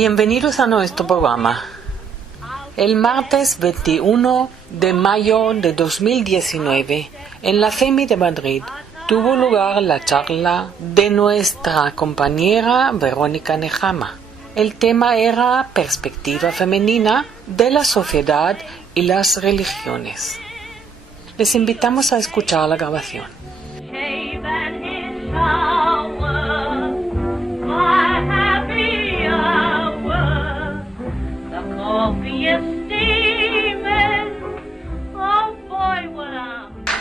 Bienvenidos a nuestro programa. El martes 21 de mayo de 2019, en la FEMI de Madrid, tuvo lugar la charla de nuestra compañera Verónica Nejama. El tema era perspectiva femenina de la sociedad y las religiones. Les invitamos a escuchar la grabación.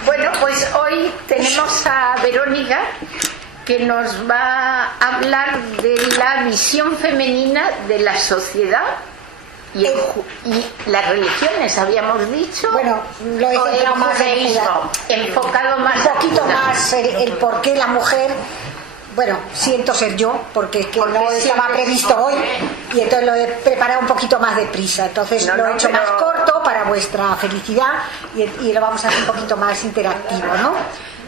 Bueno, pues hoy tenemos a Verónica que nos va a hablar de la visión femenina de la sociedad y las religiones, habíamos dicho. Bueno, lo he centrado más enfocado más un poquito más el por qué la mujer. Bueno, siento ser yo, porque no estaba previsto hoy y entonces lo he preparado un poquito más deprisa. Entonces lo he hecho más corto para vuestra felicidad y lo vamos a hacer un poquito más interactivo, ¿no?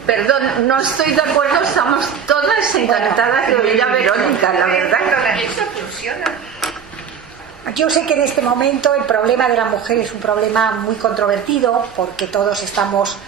Perdón, no estoy de acuerdo, estamos todas encantadas de oír a Verónica, la verdad. Yo sé que en este momento el problema de la mujer es un problema muy controvertido, porque todos estamos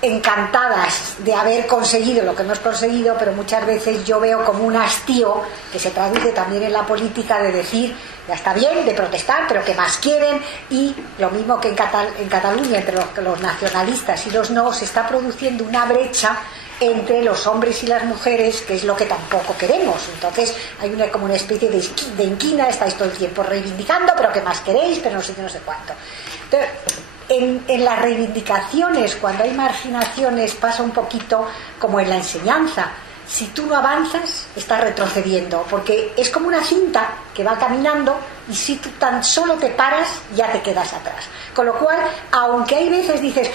encantadas de haber conseguido lo que hemos conseguido, pero muchas veces yo veo como un hastío que se traduce también en la política de decir, ya está bien de protestar, pero ¿qué más quieren? Y lo mismo que en Cataluña, entre los nacionalistas y los no, se está produciendo una brecha entre los hombres y las mujeres, que es lo que tampoco queremos. Entonces hay como una especie de inquina, estáis todo el tiempo reivindicando, pero ¿qué más queréis? Pero no sé qué, no sé cuánto. Entonces, en las reivindicaciones, cuando hay marginaciones, pasa un poquito como en la enseñanza. Si tú no avanzas, estás retrocediendo, porque es como una cinta que va caminando y si tú tan solo te paras, ya te quedas atrás. Con lo cual, aunque hay veces dices,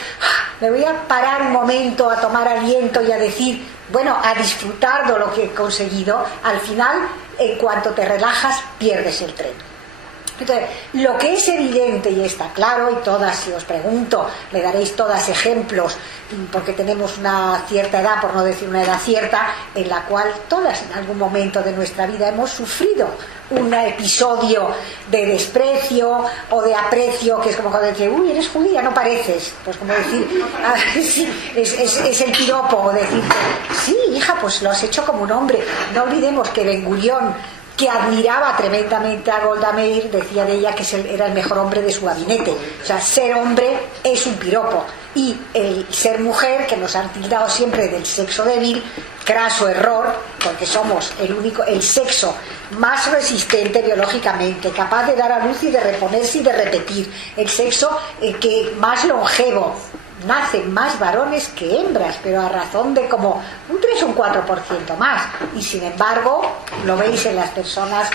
me voy a parar un momento a tomar aliento y a decir, bueno, a disfrutar de lo que he conseguido, al final, en cuanto te relajas, pierdes el tren. Entonces, lo que es evidente y está claro, y todas, si os pregunto, me daréis todas ejemplos, porque tenemos una cierta edad, por no decir una edad cierta, en la cual todas en algún momento de nuestra vida hemos sufrido un episodio de desprecio o de aprecio, que es como cuando dice, uy, eres judía, no pareces. Pues como decir, sí, es el piropo, o decir, sí, hija, pues lo has hecho como un hombre. No olvidemos que Ben-Gurión, que admiraba tremendamente a Golda Meir, decía de ella que era el mejor hombre de su gabinete. O sea, ser hombre es un piropo. Y el ser mujer, que nos han tildado siempre del sexo débil, craso error, porque somos el sexo más resistente biológicamente, capaz de dar a luz y de reponerse y de repetir, el sexo que más longevo. Nacen más varones que hembras, pero a razón de como un 3 o un 4% más. Y sin embargo, lo veis en las personas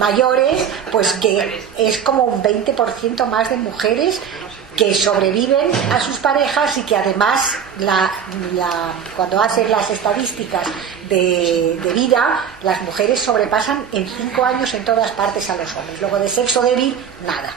mayores, pues que es como un 20% más de mujeres que sobreviven a sus parejas y que además cuando hacen las estadísticas de vida, las mujeres sobrepasan en 5 años en todas partes a los hombres. Luego de sexo débil, nada.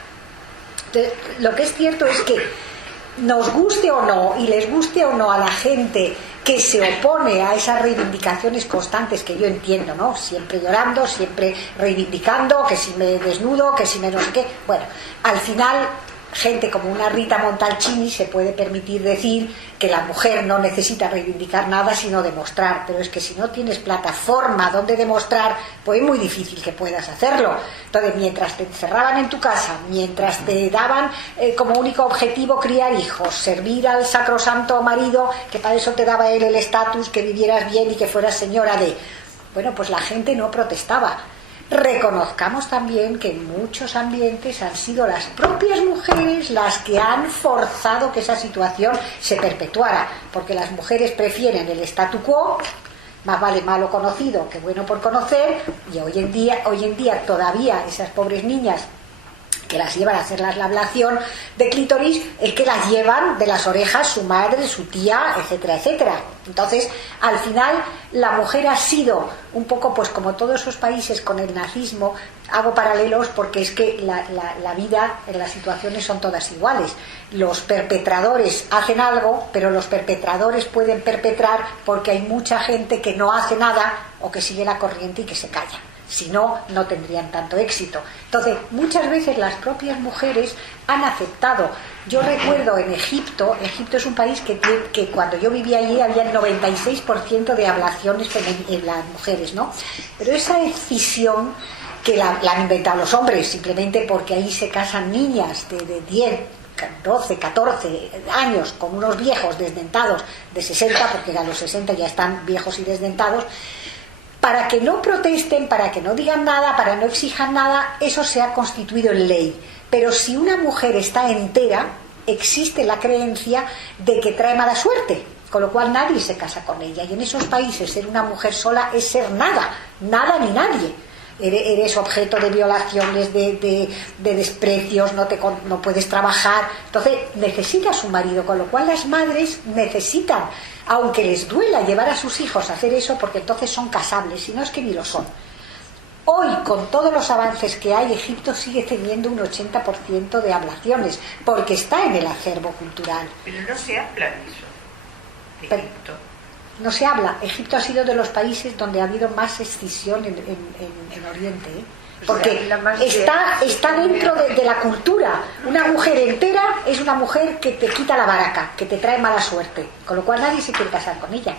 Entonces, lo que es cierto es que nos guste o no, y les guste o no a la gente que se opone a esas reivindicaciones constantes que yo entiendo, ¿no? Siempre llorando, siempre reivindicando, que si me desnudo, que si me no sé qué. Bueno, al final, gente como una Rita Montalcini se puede permitir decir que la mujer no necesita reivindicar nada sino demostrar, pero es que si no tienes plataforma donde demostrar, pues es muy difícil que puedas hacerlo. Entonces, mientras te encerraban en tu casa, mientras te daban como único objetivo criar hijos, servir al sacrosanto marido, que para eso te daba él el estatus, que vivieras bien y que fueras señora de... Bueno, pues la gente no protestaba. Reconozcamos también que en muchos ambientes han sido las propias mujeres las que han forzado que esa situación se perpetuara, porque las mujeres prefieren el statu quo, más vale malo conocido que bueno por conocer, y hoy en día todavía esas pobres niñas que las llevan a hacer la ablación de clítoris, es que las llevan de las orejas su madre, su tía, etcétera, etcétera. Entonces, al final, la mujer ha sido un poco, pues como todos esos países con el nazismo, hago paralelos porque es que la vida en las situaciones son todas iguales. Los perpetradores hacen algo, pero los perpetradores pueden perpetrar porque hay mucha gente que no hace nada o que sigue la corriente y que se calla. Si no, no tendrían tanto éxito. Entonces, muchas veces las propias mujeres han aceptado. Yo recuerdo en Egipto es un país que cuando yo vivía allí había el 96% de ablaciones en las mujeres, ¿no? Pero esa decisión que la han inventado los hombres, simplemente porque ahí se casan niñas de 10, 12, 14 años con unos viejos desdentados de 60, porque a los 60 ya están viejos y desdentados, para que no protesten, para que no digan nada, para no exijan nada. Eso se ha constituido en ley. Pero si una mujer está entera, existe la creencia de que trae mala suerte, con lo cual nadie se casa con ella. Y en esos países ser una mujer sola es ser nada ni nadie. Eres objeto de violaciones, de desprecios, no puedes trabajar. Entonces necesitas un marido, con lo cual las madres necesitan, aunque les duela llevar a sus hijos a hacer eso, porque entonces son casables, si no es que ni lo son. Hoy, con todos los avances que hay, Egipto sigue teniendo un 80% de ablaciones, porque está en el acervo cultural. Pero no se habla de eso, de Egipto. No se habla. Egipto ha sido de los países donde ha habido más escisión en Oriente, ¿eh? Porque está dentro de la cultura. Una mujer entera es una mujer que te quita la baraca, que te trae mala suerte, con lo cual nadie se quiere casar con ella.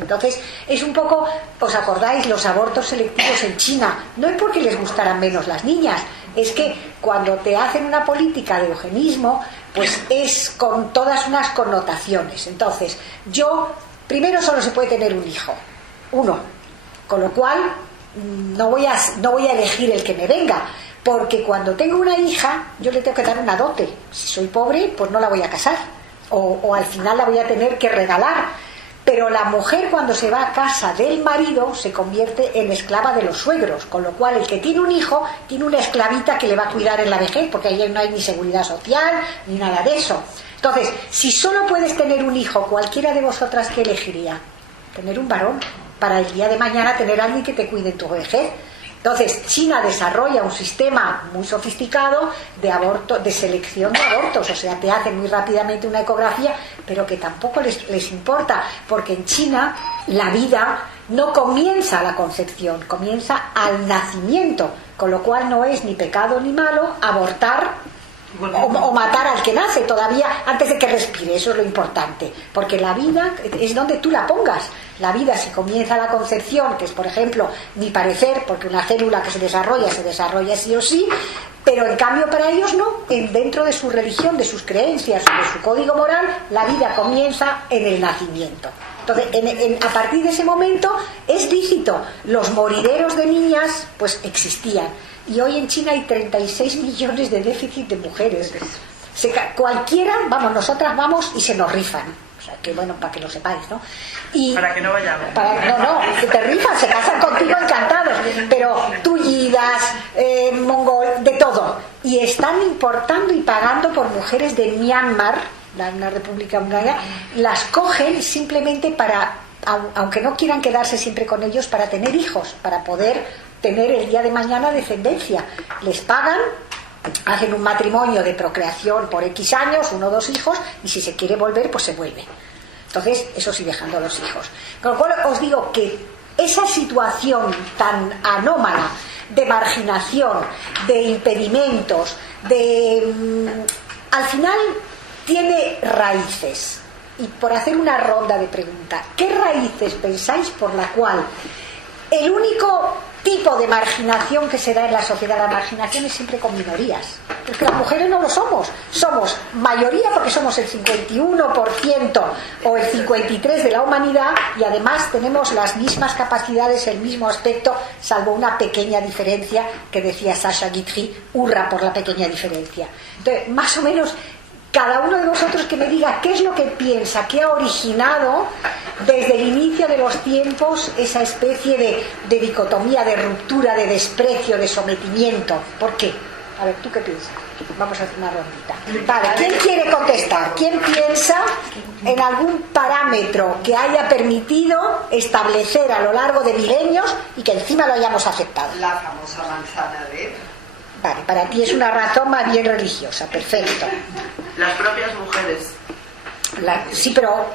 Entonces es un poco, ¿os acordáis? Los abortos selectivos en China. No es porque les gustaran menos las niñas, es que cuando te hacen una política de eugenismo, pues es con todas unas connotaciones. Entonces, primero solo se puede tener un hijo, uno, con lo cual no voy a elegir el que me venga, porque cuando tengo una hija yo le tengo que dar una dote. Si soy pobre, pues no la voy a casar, o al final la voy a tener que regalar. Pero la mujer, cuando se va a casa del marido, se convierte en esclava de los suegros, con lo cual el que tiene un hijo tiene una esclavita que le va a cuidar en la vejez, porque ahí no hay ni seguridad social ni nada de eso. Entonces, si solo puedes tener un hijo, cualquiera de vosotras, ¿qué elegiría? Tener un varón, para el día de mañana tener a alguien que te cuide en tu vejez. Entonces, China desarrolla un sistema muy sofisticado de selección de abortos, o sea, te hacen muy rápidamente una ecografía, pero que tampoco les importa, porque en China la vida no comienza a la concepción, comienza al nacimiento, con lo cual no es ni pecado ni malo abortar o matar al que nace todavía antes de que respire. Eso es lo importante, porque la vida es donde tú la pongas. La vida, si comienza la concepción, que es, por ejemplo, mi parecer, porque una célula que se desarrolla sí o sí, pero en cambio para ellos no. Dentro de su religión, de sus creencias, de su código moral, la vida comienza en el nacimiento. Entonces, a partir de ese momento es lícito. Los morideros de niñas pues existían, y hoy en China hay 36 millones de déficit de mujeres. Cualquiera, nosotras vamos y se nos rifan. O sea, que bueno, para que lo sepáis, ¿no? Y para que no vayamos. No, te rifan, se casan contigo encantados, pero tullidas, mongol, de todo. Y están importando y pagando por mujeres de Myanmar, una república húngara, las cogen simplemente para, aunque no quieran quedarse siempre con ellos, para tener hijos, para poder tener el día de mañana descendencia. Les pagan, hacen un matrimonio de procreación por X años, 1 o 2 hijos, y si se quiere volver, pues se vuelve. Entonces, eso sí, dejando a los hijos. Con lo cual os digo que esa situación tan anómala de marginación, de impedimentos, al final tiene raíces. Y por hacer una ronda de preguntas, ¿qué raíces pensáis por la cual el único tipo de marginación que se da en la sociedad, la marginación es siempre con minorías? Porque las mujeres no lo somos mayoría, porque somos el 51% o el 53% de la humanidad, y además tenemos las mismas capacidades, el mismo aspecto, salvo una pequeña diferencia que decía Sacha Guitry, hurra por la pequeña diferencia. Entonces, más o menos, cada uno de vosotros que me diga qué es lo que piensa, qué ha originado desde el inicio de los tiempos esa especie de dicotomía, de ruptura, de desprecio, de sometimiento. ¿Por qué? A ver, ¿tú qué piensas? Vamos a hacer una rondita. Vale, ¿quién quiere contestar? ¿Quién piensa en algún parámetro que haya permitido establecer a lo largo de milenios y que encima lo hayamos aceptado? La famosa manzana de Eva. Vale, para ti es una razón más bien religiosa, perfecto. Las propias mujeres. Sí, pero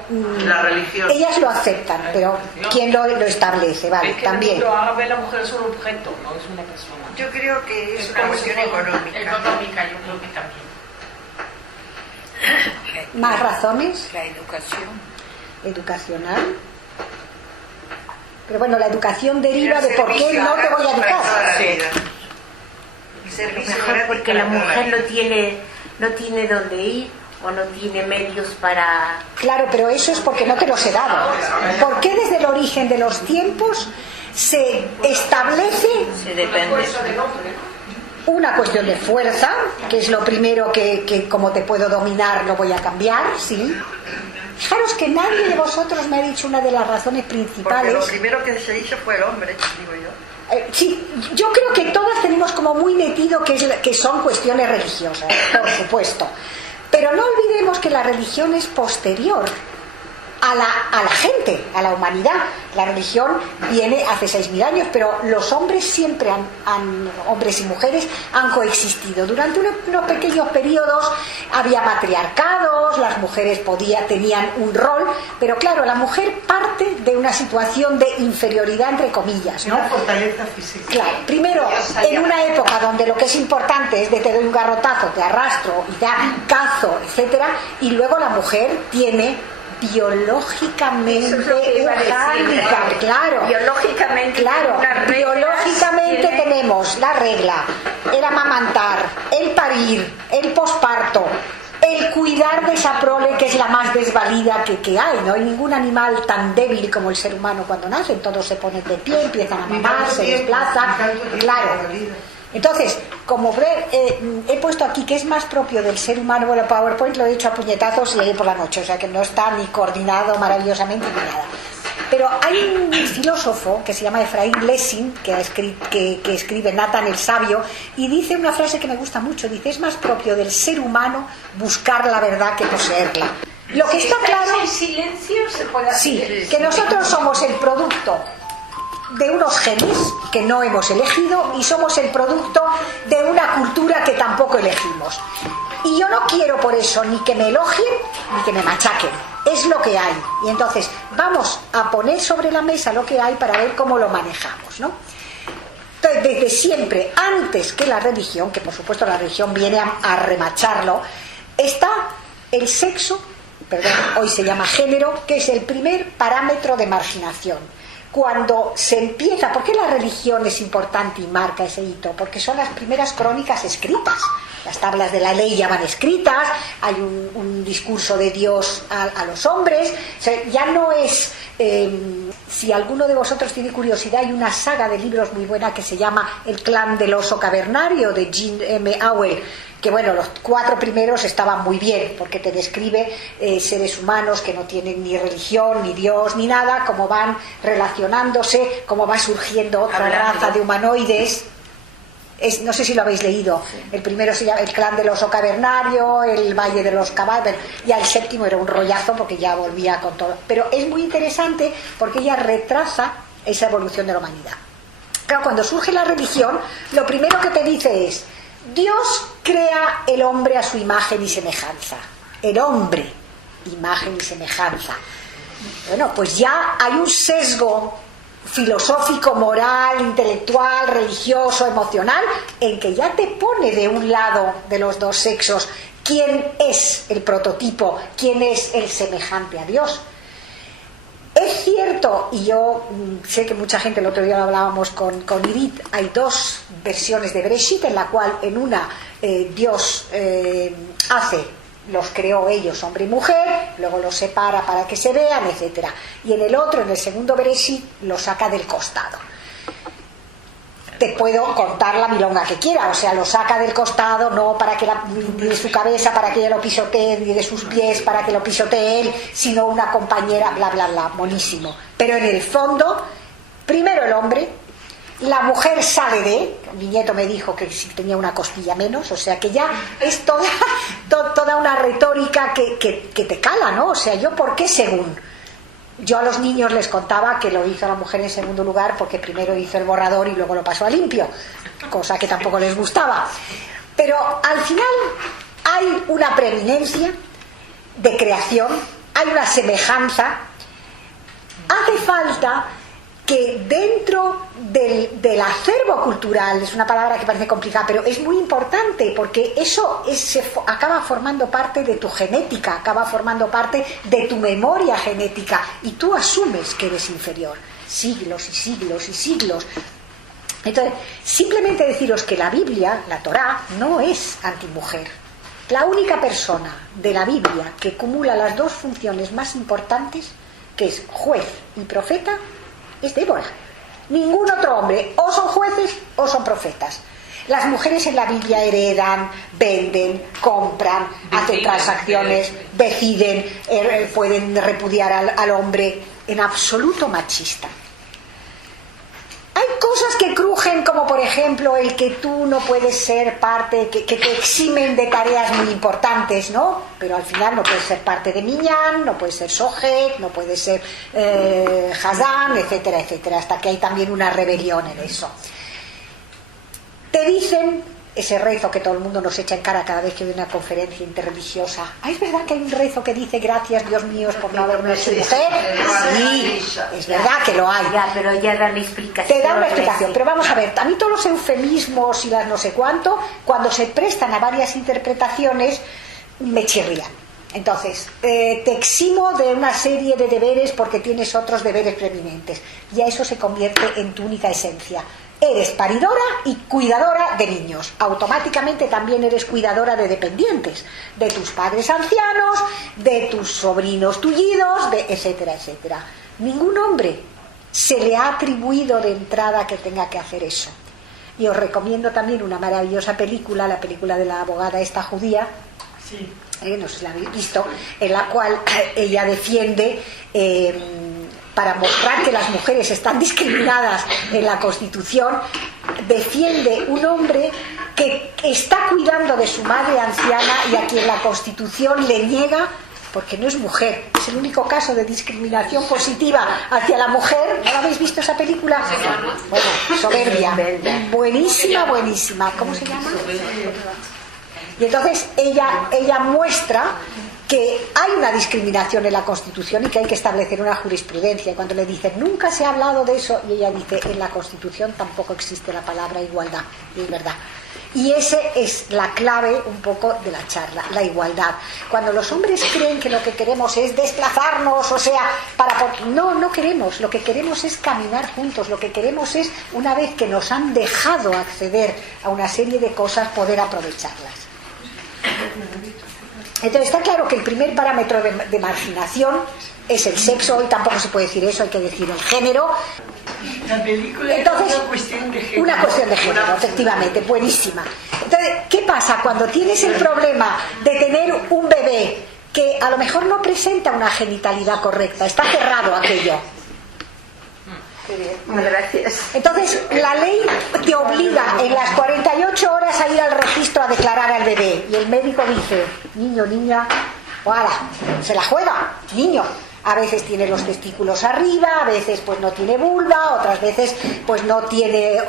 La religión. ellas lo aceptan, pero ¿quién lo establece? Vale, Es que también. en el mundo árabe la mujer es un objeto, no es una persona. Yo creo que es una cuestión económica. Económica, yo creo que también. ¿Más razones? La educación. Educacional. Pero bueno, la educación deriva El de por qué servicio no te voy a para toda educar. la Sí. vida. El servicio Mejor gratis porque para la toda mujer vida. no tiene dónde ir o no tiene medios para... Claro, pero eso es porque no te los he dado. ¿Por qué desde el origen de los tiempos se establece Se depende. una cuestión de fuerza, que es lo primero que como te puedo dominar lo voy a cambiar, sí? Fijaros que nadie de vosotros me ha dicho una de las razones Porque principales. lo primero que se hizo fue el hombre, digo yo. Sí, yo creo que todas tenemos como muy metido que son cuestiones religiosas, por supuesto. Pero no olvidemos que la religión es posterior a la gente, a la humanidad. La religión viene hace 6.000 años, pero los hombres siempre hombres y mujeres han coexistido. Durante unos pequeños periodos había matriarcados, las mujeres tenían un rol, pero claro, la mujer parte de una situación de inferioridad entre comillas, ¿no? Una fortaleza física. Claro, primero, en una época donde lo que es importante es de te doy un garrotazo, te arrastro y te cazo, etcétera, y luego la mujer tiene biológicamente Eso es lo que iba a un decir. hándicap, claro. Biológicamente, Claro, unas reglas biológicamente tiene- tenemos la regla, el amamantar, el parir, el posparto, el cuidar de esa prole que es la más desvalida que hay. No hay ningún animal tan débil como el ser humano cuando nacen. Todos se ponen de pie, empiezan a mamar, se desplazan. Claro. Entonces, como he puesto aquí que es más propio del ser humano, bueno, PowerPoint lo he hecho a puñetazos y ayer por la noche, o sea que no está ni coordinado maravillosamente ni nada. Pero hay un filósofo que se llama Efraín Lessing, que escribe Nathan el Sabio, y dice una frase que me gusta mucho, dice, es más propio del ser humano buscar la verdad que poseerla. Lo que está claro, en silencio se puede hacer. sí, que nosotros somos el producto de unos genes que no hemos elegido y somos el producto de una cultura que tampoco elegimos. Y yo no quiero por eso ni que me elogien ni que me machaquen. Es lo que hay. Y entonces vamos a poner sobre la mesa lo que hay para ver cómo lo manejamos, ¿no? Entonces, desde siempre, antes que la religión, que por supuesto la religión viene a remacharlo, está el sexo, perdón, hoy se llama género, que es el primer parámetro de marginación. Cuando se empieza, ¿por qué la religión es importante y marca ese hito? Porque son las primeras crónicas escritas. Las tablas de la ley ya van escritas, hay un discurso de Dios a los hombres. O sea, ya no es, si alguno de vosotros tiene curiosidad, hay una saga de libros muy buena que se llama El clan del oso cavernario, de Jean M. Auel, que bueno, los 4 primeros estaban muy bien, porque te describe seres humanos que no tienen ni religión, ni Dios, ni nada, cómo van relacionándose, cómo va surgiendo otra raza de humanoides. No sé si lo habéis leído. El primero se llama El clan del oso cavernario, El valle de los caballos, y el 7º era un rollazo porque ya volvía con todo. Pero es muy interesante porque ella retrasa esa evolución de la humanidad. Claro, cuando surge la religión, lo primero que te dice es: Dios crea el hombre a su imagen y semejanza. El hombre, imagen y semejanza. Bueno, pues ya hay un sesgo filosófico, moral, intelectual, religioso, emocional, en que ya te pone de un lado de los dos sexos quién es el prototipo, quién es el semejante a Dios. Es cierto, y yo sé que mucha gente, el otro día lo hablábamos con Irit, hay 2 versiones de Bereshit, en la cual en una Dios los creó ellos, hombre y mujer, luego los separa para que se vean, etcétera. Y en el otro, en el segundo Bereshit, lo saca del costado. Te puedo contar la milonga que quiera, o sea, lo saca del costado, no para que ni de su cabeza, para que ella lo pisotee, ni de sus pies, para que lo pisotee él, sino una compañera, bla, bla, bla, monísimo. Pero en el fondo, primero el hombre, la mujer sale mi nieto me dijo que si tenía una costilla menos, o sea que ya es toda una retórica que te cala, ¿no? O sea, yo, ¿por qué según? Yo a los niños les contaba que lo hizo la mujer en segundo lugar porque primero hizo el borrador y luego lo pasó a limpio, cosa que tampoco les gustaba. Pero al final hay una preeminencia de creación, hay una semejanza. Hace falta que dentro del acervo cultural, es una palabra que parece complicada, pero es muy importante porque eso acaba formando parte de tu genética, acaba formando parte de tu memoria genética y tú asumes que eres inferior, siglos y siglos y siglos. Entonces, simplemente deciros que la Biblia, la Torá, no es antimujer. La única persona de la Biblia que acumula las dos funciones más importantes, que es juez y profeta, es Débora. Ningún otro hombre, o son jueces o son profetas. Las mujeres en la Biblia heredan, venden, compran, hacen transacciones, deciden, pueden repudiar al hombre, en absoluto machista. Hay cosas que crujen, como por ejemplo el que tú no puedes ser parte, que te eximen de tareas muy importantes, ¿no? Pero al final no puedes ser parte de Minyan, no puedes ser Sojet, no puedes ser Hazán, etcétera, etcétera, hasta que hay también una rebelión en eso. Te dicen ese rezo que todo el mundo nos echa en cara cada vez que hay una conferencia interreligiosa. ¿Es verdad que hay un rezo que dice gracias Dios mío por no haberme hecho mujer? Sí, es verdad que lo hay. Ya, pero ya dan explicación. Te da una explicación, pero vamos a ver, a mí todos los eufemismos y las no sé cuánto, cuando se prestan a varias interpretaciones, me chirrían. Entonces, te eximo de una serie de deberes porque tienes otros deberes preeminentes. Ya eso se convierte en tu única esencia. Eres paridora y cuidadora de niños. Automáticamente también eres cuidadora de dependientes, de tus padres ancianos, de tus sobrinos tullidos, etcétera, etcétera. Ningún hombre se le ha atribuido de entrada que tenga que hacer eso. Y os recomiendo también una maravillosa película, la película de la abogada esta judía, Sí. no sé si la habéis visto, en la cual ella defiende, para mostrar que las mujeres están discriminadas en la Constitución, defiende un hombre que está cuidando de su madre anciana y a quien la Constitución le niega porque no es mujer. Es el único caso de discriminación positiva hacia la mujer. ¿No la habéis visto esa película? Bueno, Soberbia. Buenísima, buenísima. ¿Cómo se llama? Y entonces ella muestra que hay una discriminación en la Constitución y que hay que establecer una jurisprudencia. Y cuando le dicen, nunca se ha hablado de eso, y ella dice, en la Constitución tampoco existe la palabra igualdad. Y es verdad. Y esa es la clave un poco de la charla, la igualdad. Cuando los hombres creen que lo que queremos es desplazarnos, o sea, no queremos. Lo que queremos es caminar juntos. Lo que queremos es, una vez que nos han dejado acceder a una serie de cosas, poder aprovecharlas. Entonces está claro que el primer parámetro de marginación es el sexo. Hoy tampoco se puede decir eso, hay que decir el género. La película Entonces, es una cuestión de género. Una cuestión de género, efectivamente, buenísima. Entonces, ¿qué pasa cuando tienes el problema de tener un bebé que a lo mejor no presenta una genitalidad correcta? Está cerrado aquello. Gracias. Entonces, la ley te obliga en las 48 horas a ir al registro a declarar al bebé. Y el médico dice, niño, niña, ¡hala! Se la juega, niño. A veces tiene los testículos arriba, a veces pues no tiene vulva, otras veces pues no tiene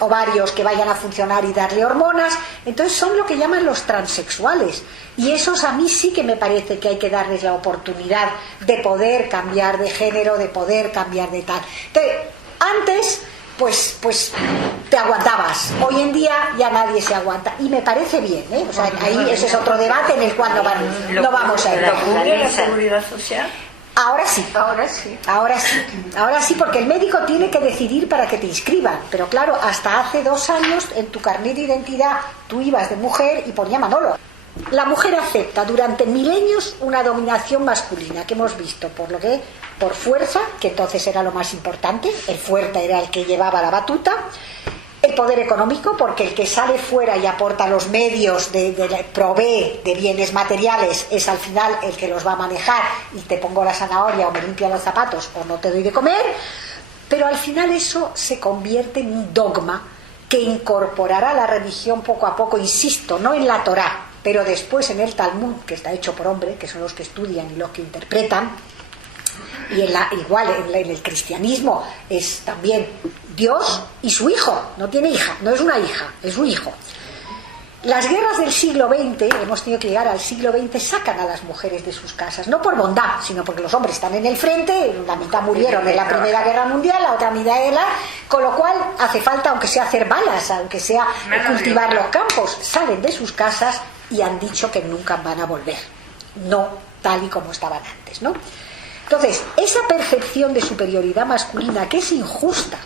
ovarios que vayan a funcionar y darle hormonas. Entonces son lo que llaman los transexuales. Y esos a mí sí que me parece que hay que darles la oportunidad de poder cambiar de género, de poder cambiar de tal. Entonces, antes pues te aguantabas. Hoy en día ya nadie se aguanta. Y me parece bien, ¿eh? O sea, ahí ese es otro debate en el cual no vamos a ir. ¿Cubre la seguridad social? Ahora sí. Ahora sí, porque el médico tiene que decidir para que te inscriban. Pero claro, hasta hace 2 años en tu carnet de identidad tú ibas de mujer y ponía Manolo. La mujer acepta durante milenios una dominación masculina que hemos visto por fuerza, que entonces era lo más importante. El fuerte era el que llevaba la batuta. El poder económico, porque el que sale fuera y aporta los medios, provee de bienes materiales, es al final el que los va a manejar, y te pongo la zanahoria o me limpia los zapatos o no te doy de comer. Pero al final eso se convierte en un dogma que incorporará la religión poco a poco, insisto, no en la Torá, pero después en el Talmud, que está hecho por hombres, que son los que estudian y los que interpretan. Y igual en el cristianismo es también Dios y su hijo. No tiene hija, no es una hija, es un hijo. Las guerras del siglo XX, hemos tenido que llegar al siglo XX, sacan a las mujeres de sus casas, no por bondad, sino porque los hombres están en el frente, la mitad murieron en la Primera Guerra Mundial, la otra mitad en con lo cual hace falta, aunque sea hacer balas, aunque sea cultivar los campos, salen de sus casas y han dicho que nunca van a volver, no tal y como estaban antes, ¿no? Entonces, esa percepción de superioridad masculina, que es injusta,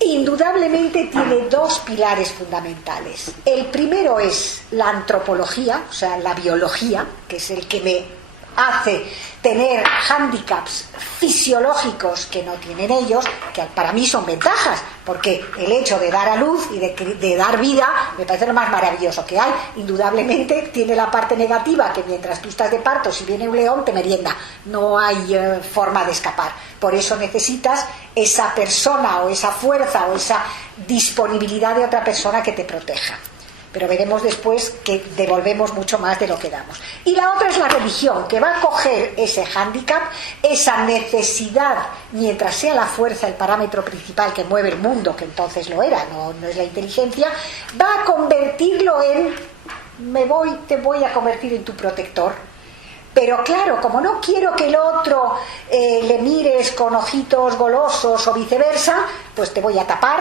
indudablemente tiene dos pilares fundamentales. El primero es la antropología, o sea, la biología, que es el que me hace tener hándicaps fisiológicos que no tienen ellos, que para mí son ventajas, porque el hecho de dar a luz y de dar vida me parece lo más maravilloso que hay. Indudablemente tiene la parte negativa, que mientras tú estás de parto, si viene un león te merienda, no hay forma de escapar. Por eso necesitas esa persona o esa fuerza o esa disponibilidad de otra persona que te proteja. Pero veremos después que devolvemos mucho más de lo que damos. Y la otra es la religión, que va a coger ese hándicap, esa necesidad, mientras sea la fuerza el parámetro principal que mueve el mundo, que entonces lo era, no es la inteligencia, va a convertirlo en te voy a convertir en tu protector. Pero claro, como no quiero que el otro le mires con ojitos golosos o viceversa, pues te voy a tapar,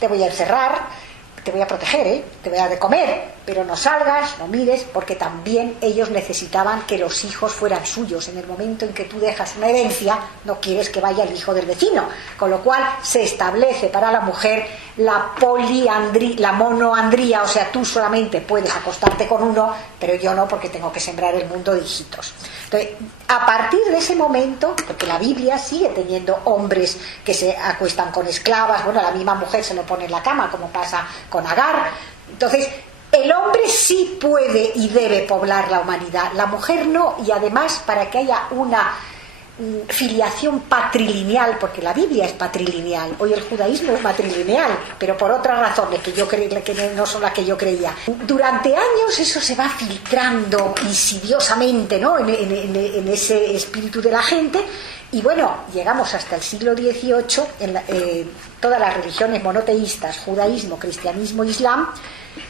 te voy a encerrar, te voy a proteger, te voy a dar de comer, pero no salgas, no mires, porque también ellos necesitaban que los hijos fueran suyos. En el momento en que tú dejas una herencia, no quieres que vaya el hijo del vecino, con lo cual se establece para la mujer la poliandría, la monoandría, o sea, tú solamente puedes acostarte con uno, pero yo no, porque tengo que sembrar el mundo de hijitos. Entonces, a partir de ese momento, porque la Biblia sigue teniendo hombres que se acuestan con esclavas, bueno, la misma mujer se lo pone en la cama, como pasa con Agar. Entonces, el hombre sí puede y debe poblar la humanidad, la mujer no, y además para que haya una filiación patrilineal, porque la Biblia es patrilineal, hoy el judaísmo es matrilineal, pero por otras razones que no son las que yo creía. Durante años eso se va filtrando insidiosamente, ¿no?, en ese espíritu de la gente, y bueno, llegamos hasta el siglo XVIII, todas las religiones monoteístas, judaísmo, cristianismo, islam.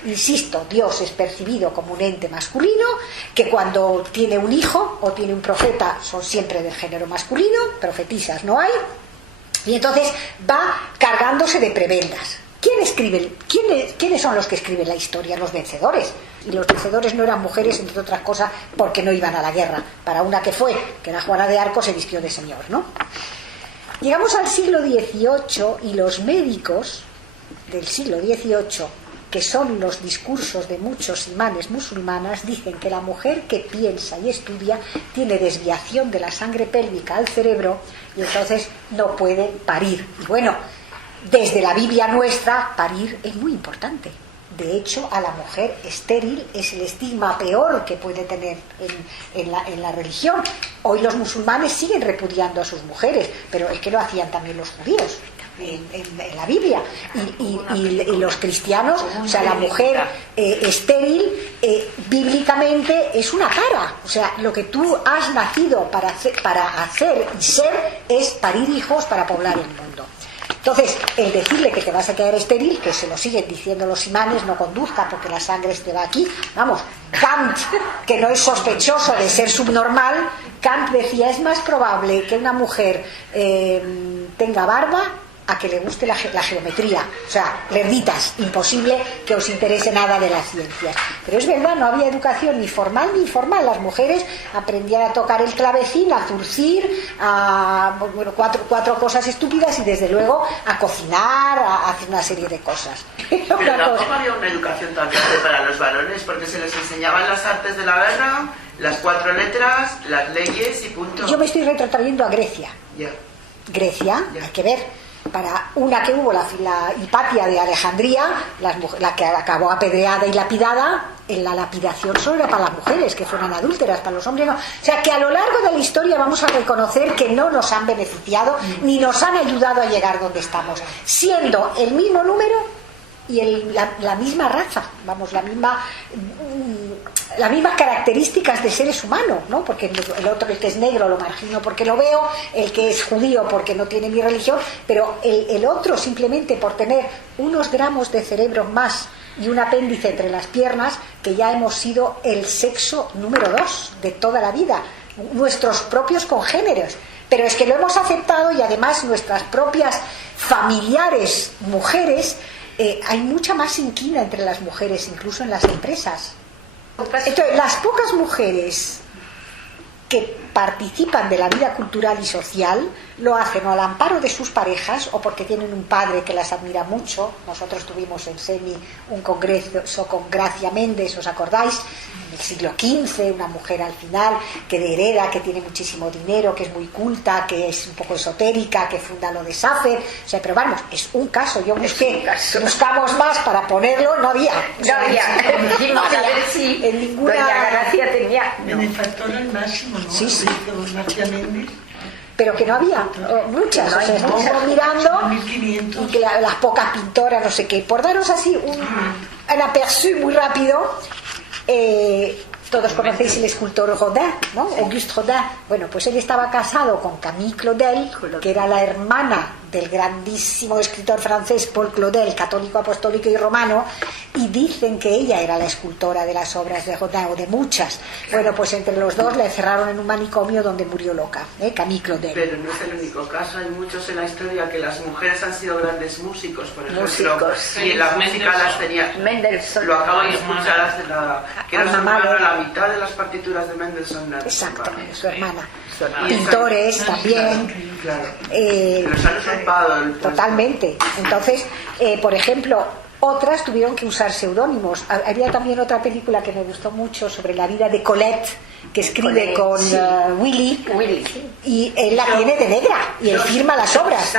Insisto, Dios es percibido como un ente masculino, que cuando tiene un hijo o tiene un profeta son siempre del género masculino, profetisas no hay, y entonces va cargándose de prebendas. ¿Quiénes son los que escriben la historia? Los vencedores. Y los vencedores no eran mujeres, entre otras cosas, porque no iban a la guerra. Para una que era Juana de Arco, se vistió de señor, ¿no? Llegamos al siglo XVIII y los médicos del siglo XVIII, que son los discursos de muchos imanes musulmanas, dicen que la mujer que piensa y estudia tiene desviación de la sangre pélvica al cerebro y entonces no puede parir. Y bueno, desde la Biblia nuestra, parir es muy importante. De hecho, a la mujer estéril es el estigma peor que puede tener en la religión. Hoy los musulmanes siguen repudiando a sus mujeres, pero es que lo hacían también los judíos en la Biblia. Y los cristianos, o sea, la mujer estéril, bíblicamente es una tara. O sea, lo que tú has nacido para hacer y ser es parir hijos para poblar el mundo. Entonces, el decirle que te vas a quedar estéril, que se lo siguen diciendo los imanes, no conduzca porque la sangre te va aquí. Vamos, Kant, que no es sospechoso de ser subnormal, Kant decía, es más probable que una mujer tenga barba a que le guste la geometría, o sea, lerditas, imposible que os interese nada de las ciencias. Pero es verdad, no había educación ni formal ni informal. Las mujeres aprendían a tocar el clavecín, a zurcir, cuatro cosas estúpidas y desde luego a cocinar, a hacer una serie de cosas. Pero tampoco había una educación tan grande para los varones, porque se les enseñaban las artes de la guerra, las 4 letras, las leyes y punto. Yo me estoy retrotrayendo a Grecia. Yeah. Grecia, Yeah. hay que ver. Para una que hubo, la Hipatia de Alejandría, la que acabó apedreada y lapidada, en la lapidación solo era para las mujeres, que fueran adúlteras, para los hombres no. O sea que a lo largo de la historia vamos a reconocer que no nos han beneficiado ni nos han ayudado a llegar donde estamos, siendo el mismo número y la misma raza, vamos, las mismas características de seres humanos, ¿no? Porque el otro, el que es negro, lo margino porque lo veo, el que es judío porque no tiene mi religión, pero el otro simplemente por tener unos gramos de cerebro más y un apéndice entre las piernas, que ya hemos sido el sexo número 2 de toda la vida, nuestros propios congéneres. Pero es que lo hemos aceptado, y además nuestras propias familiares mujeres, hay mucha más inquina entre las mujeres, incluso en las empresas. Entonces, las pocas mujeres que participan de la vida cultural y social lo hacen o al amparo de sus parejas o porque tienen un padre que las admira mucho. Nosotros tuvimos en SEMI un congreso con Gracia Méndez, ¿os acordáis? En el siglo XV, una mujer al final que hereda, que tiene muchísimo dinero, que es muy culta, que es un poco esotérica, que funda lo de Safer. O sea, pero vamos, es un caso. Yo buscamos más para ponerlo, no había. En ninguna. Doña Gracia tenía. Benefactora al máximo, ¿no? Sí, sí. Gracia Méndez. Pero que no había muchas, No hay o sea, estamos muchas. mirando 1500. y que las pocas pintoras, no sé qué, por daros así un aperçu muy rápido. Todos conocéis el escultor Rodin, ¿no? Auguste Rodin. Bueno, pues él estaba casado con Camille Claudel, que era la hermana del grandísimo escritor francés Paul Claudel, católico, apostólico y romano, y dicen que ella era la escultora de las obras de Rodin, o de muchas. Bueno, pues entre los dos la encerraron en un manicomio donde murió loca, Camille Claudel. Pero no es el único caso, hay muchos en la historia que las mujeres han sido grandes músicos, por ejemplo. Músicos. Y en la música las tenía. Mendelssohn. Lo acabo de escuchar hace nada. Que era su Alma hermano, Mahler. la mitad de las partituras de Mendelssohn. Exacto, su hermana. Y Pintores esa- también. Claro. Eh, Los han usurpado el puesto. Totalmente. Entonces, por ejemplo, otras tuvieron que usar seudónimos. Había también otra película que me gustó mucho sobre la vida de Colette, que escribe Colette, con sí. Willy, Willy. y él la tiene de negra y él firma las obras.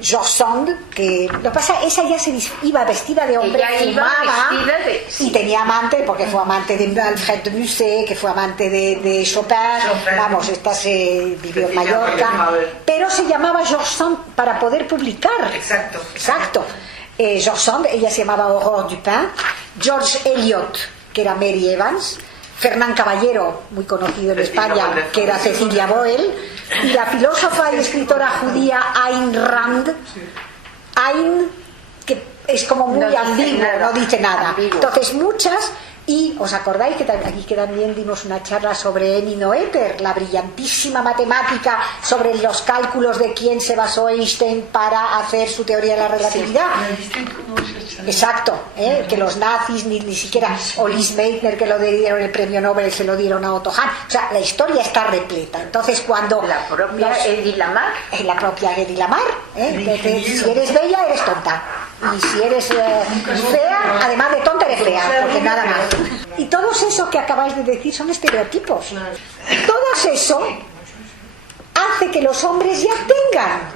George Sand, que lo que pasa, esa ya iba vestida de hombre, Ella iba fumaba vestida de- y tenía amante, porque fue amante de Alfred de Musset, que fue amante de Chopin. Vamos, esta se vivió en Mallorca, pero se llamaba George Sand para poder publicar. Exacto. Exacto. George Sand, ella se llamaba Aurore Dupin. George Eliot, que era Mary Evans. Fernán Caballero, muy conocido en España, que era Cecilia Boel. Y la filósofa y escritora judía Ayn Rand. Ayn, que es como muy No dice ambiguo, nada. no dice nada. Ambiguo. Entonces, muchas. Y os acordáis que aquí que también dimos una charla sobre Emmy Noether, la brillantísima matemática sobre los cálculos de quién se basó Einstein para hacer su teoría de la relatividad. Exacto, que los nazis ni siquiera, o Lise Meitner, que lo dieron el premio Nobel, se lo dieron a Otto Hahn. O sea, la historia está repleta. Entonces, cuando La propia Edith Lamar. la propia Edith Lamar, si eres bella, eres tonta. Y si eres fea, además de tonta, eres fea, porque nada más. Y todos eso que acabáis de decir son estereotipos. Todo eso hace que los hombres ya tengan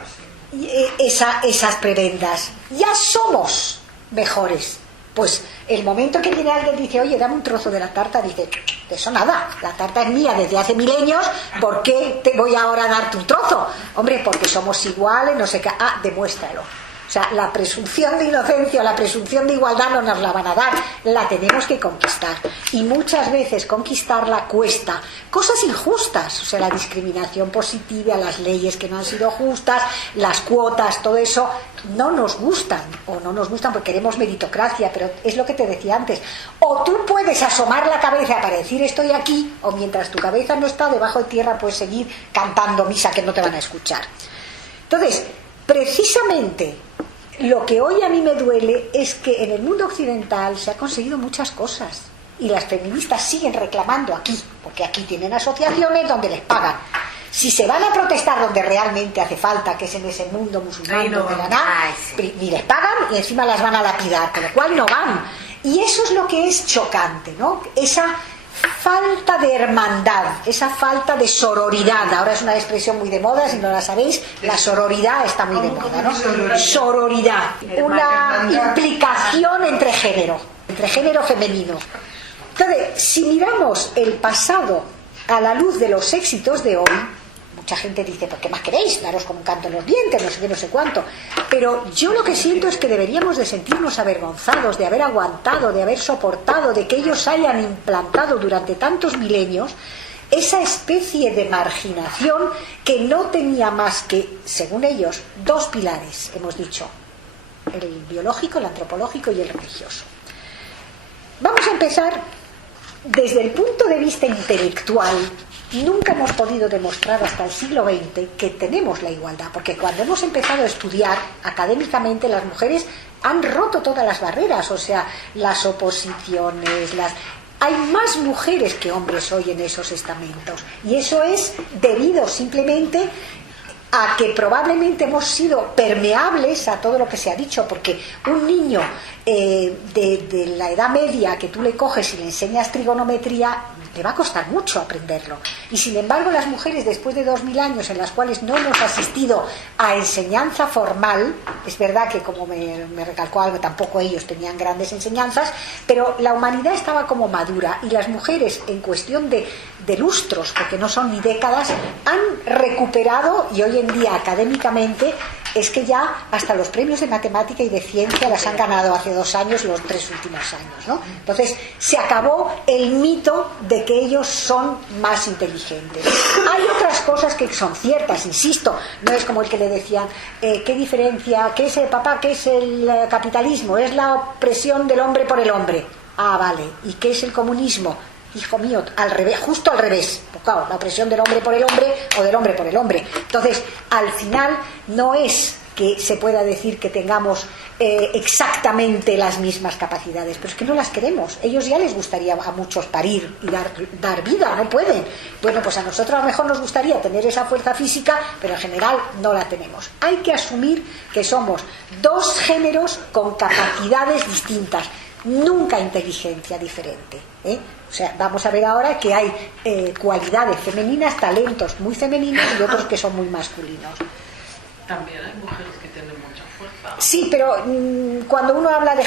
esas prebendas. Ya somos mejores. Pues el momento que viene alguien y dice, oye, dame un trozo de la tarta, dice, de eso nada, la tarta es mía desde hace milenios, ¿por qué te voy ahora a darte un trozo? Hombre, porque somos iguales, no sé qué. Ah, demuéstralo. O sea, la presunción de inocencia, la presunción de igualdad no nos la van a dar, la tenemos que conquistar. Y muchas veces conquistarla cuesta. Cosas injustas, o sea, la discriminación positiva, las leyes que no han sido justas, las cuotas, todo eso, no nos gustan. O no nos gustan porque queremos meritocracia, pero es lo que te decía antes. O tú puedes asomar la cabeza para decir estoy aquí, o mientras tu cabeza no está debajo de tierra puedes seguir cantando misa que no te van a escuchar. Entonces, precisamente lo que hoy a mí me duele es que en el mundo occidental se ha conseguido muchas cosas y las feministas siguen reclamando aquí, porque aquí tienen asociaciones donde les pagan. Si se van a protestar donde realmente hace falta, que es en ese mundo musulmán donde ni les pagan y encima las van a lapidar, con lo cual no van. Y eso es lo que es chocante, ¿no? Esa falta de hermandad, esa falta de sororidad. Ahora es una expresión muy de moda, si no la sabéis, la sororidad está muy de moda, ¿no? Sororidad, una implicación entre género femenino. Entonces, si miramos el pasado a la luz de los éxitos de hoy, mucha gente dice, ¿por qué más queréis? Daros con un canto en los dientes, no sé qué, no sé cuánto. Pero yo lo que siento es que deberíamos de sentirnos avergonzados de haber aguantado, de haber soportado, de que ellos hayan implantado durante tantos milenios esa especie de marginación que no tenía más que, según ellos, dos pilares, hemos dicho, el biológico, el antropológico y el religioso. Vamos a empezar desde el punto de vista intelectual. Nunca hemos podido demostrar hasta el siglo XX que tenemos la igualdad, porque cuando hemos empezado a estudiar académicamente, las mujeres han roto todas las barreras, o sea, las oposiciones, hay más mujeres que hombres hoy en esos estamentos, y eso es debido simplemente a que probablemente hemos sido permeables a todo lo que se ha dicho, porque un niño de la edad media que tú le coges y le enseñas trigonometría, le va a costar mucho aprenderlo. Y sin embargo, las mujeres, después de 2000 años en las cuales no hemos asistido a enseñanza formal, es verdad que, como me recalcó algo, tampoco ellos tenían grandes enseñanzas, pero la humanidad estaba como madura, y las mujeres, en cuestión de lustros, porque no son ni décadas, han recuperado, y hoy en día académicamente es que ya hasta los premios de matemática y de ciencia las han ganado hace 2 años, los 3 últimos años, ¿no? Entonces se acabó el mito de que ellos son más inteligentes. Hay otras cosas que son ciertas, insisto, no es como el que le decían ¿qué diferencia? ¿Qué es el papá? ¿Qué es el capitalismo? Es la opresión del hombre por el hombre. Ah, vale. ¿Y qué es el comunismo? Hijo mío, al revés, justo al revés. Pues claro, la opresión del hombre por el hombre o del hombre por el hombre. Entonces, al final no es que se pueda decir que tengamos exactamente las mismas capacidades, pero es que no las queremos. Ellos ya les gustaría a muchos parir y dar vida, no pueden. Bueno, pues a nosotros a lo mejor nos gustaría tener esa fuerza física, pero en general no la tenemos. Hay que asumir que somos 2 géneros con capacidades distintas, nunca inteligencia diferente, ¿eh? O sea, vamos a ver ahora que hay cualidades femeninas, talentos muy femeninos y otros que son muy masculinos. También hay mujeres que tienen mucha fuerza. Sí, pero cuando uno habla de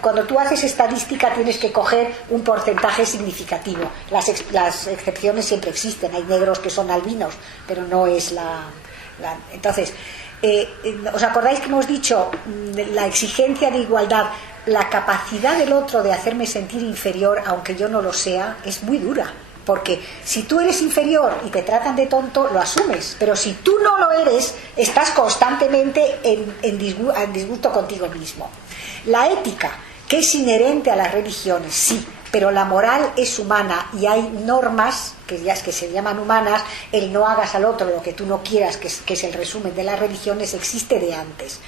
cuando tú haces estadística tienes que coger un porcentaje significativo. Las excepciones siempre existen, hay negros que son albinos, pero no es Entonces, ¿os acordáis que hemos dicho la exigencia de igualdad? La capacidad del otro de hacerme sentir inferior, aunque yo no lo sea, es muy dura. Porque si tú eres inferior y te tratan de tonto, lo asumes. Pero si tú no lo eres, estás constantemente en disgusto contigo mismo. La ética, que es inherente a las religiones, sí, pero la moral es humana y hay normas que se llaman humanas. El no hagas al otro lo que tú no quieras, que es el resumen de las religiones, existe de antes.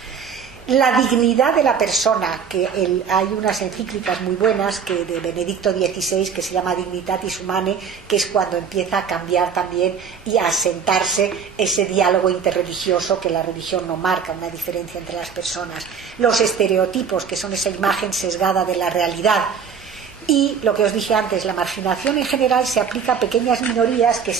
La dignidad de la persona, que hay unas encíclicas muy buenas de Benedicto XVI que se llama Dignitatis Humanae, que es cuando empieza a cambiar también y a asentarse ese diálogo interreligioso, que la religión no marca una diferencia entre las personas. Los estereotipos, que son esa imagen sesgada de la realidad. Y lo que os dije antes, la marginación en general se aplica a pequeñas minorías que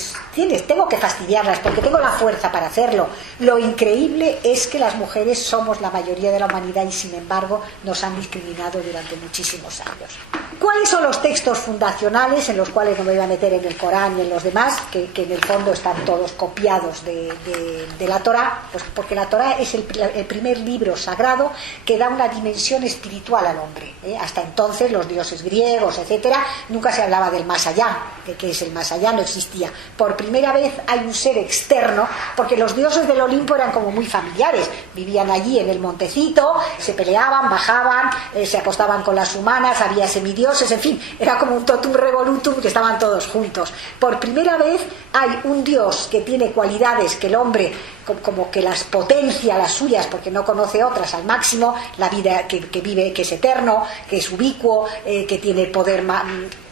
tengo que fastidiarlas porque tengo la fuerza para hacerlo. Lo increíble es que las mujeres somos la mayoría de la humanidad y sin embargo nos han discriminado durante muchísimos años. ¿Cuáles son los textos fundacionales, en los cuales no me voy a meter en el Corán y en los demás, que en el fondo están todos copiados de la Torá? Pues porque la Torá es el primer libro sagrado que da una dimensión espiritual al hombre, ¿eh? Hasta entonces los dioses griegos, etcétera, nunca se hablaba del más allá. ¿Qué es el más allá? No existía. Por primera vez hay un ser externo, porque los dioses del Olimpo eran como muy familiares, vivían allí en el montecito, se peleaban, bajaban, se acostaban con las humanas, había semidioses, en fin, era como un totum revolutum, que estaban todos juntos. Por primera vez hay un dios que tiene cualidades que el hombre como que las potencia, las suyas, porque no conoce otras al máximo, la vida que vive, que es eterno, que es ubicuo, que tiene poder,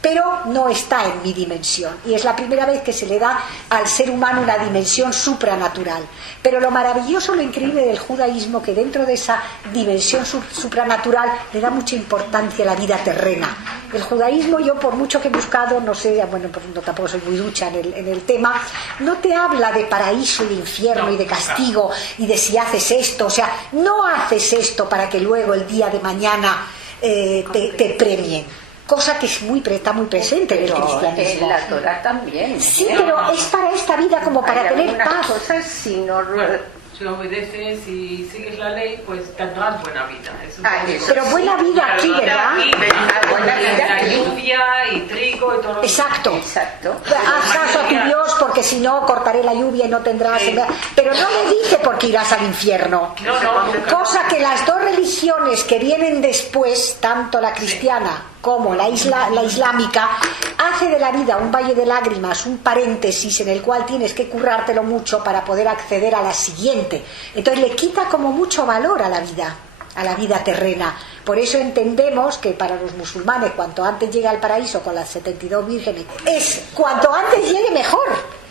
pero no está en mi dimensión, y es la primera vez que se le da al ser humano una dimensión supranatural. Pero lo maravilloso, lo increíble del judaísmo, que dentro de esa dimensión supranatural le da mucha importancia a la vida terrena. El judaísmo, yo por mucho que he buscado, no sé, bueno, no, tampoco soy muy ducha en el tema, no te habla de paraíso y de infierno y de castigo y de si haces esto, o sea, no haces esto para que luego el día de mañana te premien. Cosa que está muy presente en el cristianismo. En la Torá también. Sí, pero es para esta vida, como para tener paz. Cosas, si no si obedeces y sigues la ley, pues tendrás buena vida. Eso es Pero buena vida aquí, ¿verdad? Buena vida la aquí. lluvia y trigo y todo lo Exacto. Exacto. Haz caso a tu Dios, porque si no cortaré la lluvia y no tendrás. Pero no me dice porque irás al infierno. No, Cosa que las dos religiones que vienen después, tanto la cristiana como la islámica, hace de la vida un valle de lágrimas, un paréntesis en el cual tienes que currártelo mucho para poder acceder a la siguiente. Entonces le quita como mucho valor a la vida terrena. Por eso entendemos que para los musulmanes, cuanto antes llegue al paraíso con las 72 vírgenes, es cuanto antes llegue mejor.